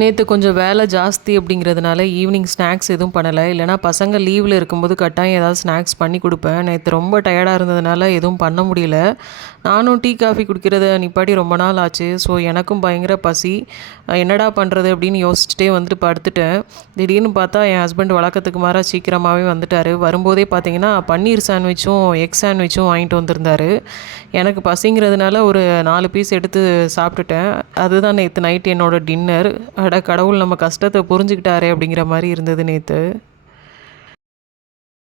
நேற்று கொஞ்சம் வேலை ஜாஸ்தி அப்படிங்கிறதுனால ஈவினிங் ஸ்நாக்ஸ் எதுவும் பண்ணலை. இல்லைனா பசங்க லீவில் இருக்கும்போது கட்டாயம் ஏதாவது ஸ்நாக்ஸ் பண்ணி கொடுப்பேன். நேற்று ரொம்ப டயர்டாக இருந்ததுனால எதுவும் பண்ண முடியல. நானும் டீ காஃபி குடிக்கிறத நிப்பாட்டி ரொம்ப நாள் ஆச்சு. ஸோ எனக்கும் பயங்கர பசி. என்னடா பண்ணுறது அப்படின்னு யோசிச்சுட்டே வந்துட்டு படுத்துட்டேன். திடீர்னு பார்த்தா என் ஹஸ்பண்ட் வழக்கத்துக்கு மாற சீக்கிரமாகவே வந்துட்டார். வரும்போதே பார்த்தீங்கன்னா பன்னீர் சாண்ட்விச்சும் எக் சாண்ட்விச்சும் வாங்கிட்டு வந்திருந்தார். எனக்கு பசிங்கிறதுனால ஒரு 4 பீஸ் எடுத்து சாப்பிட்டுட்டேன். அதுதான் நேற்று நைட் என்னோடய டின்னர். அட கடவுள், நம்ம கஷ்டத்தை புரிஞ்சுக்கிட்டாரே அப்படிங்கிற மாதிரி இருந்தது நேற்று.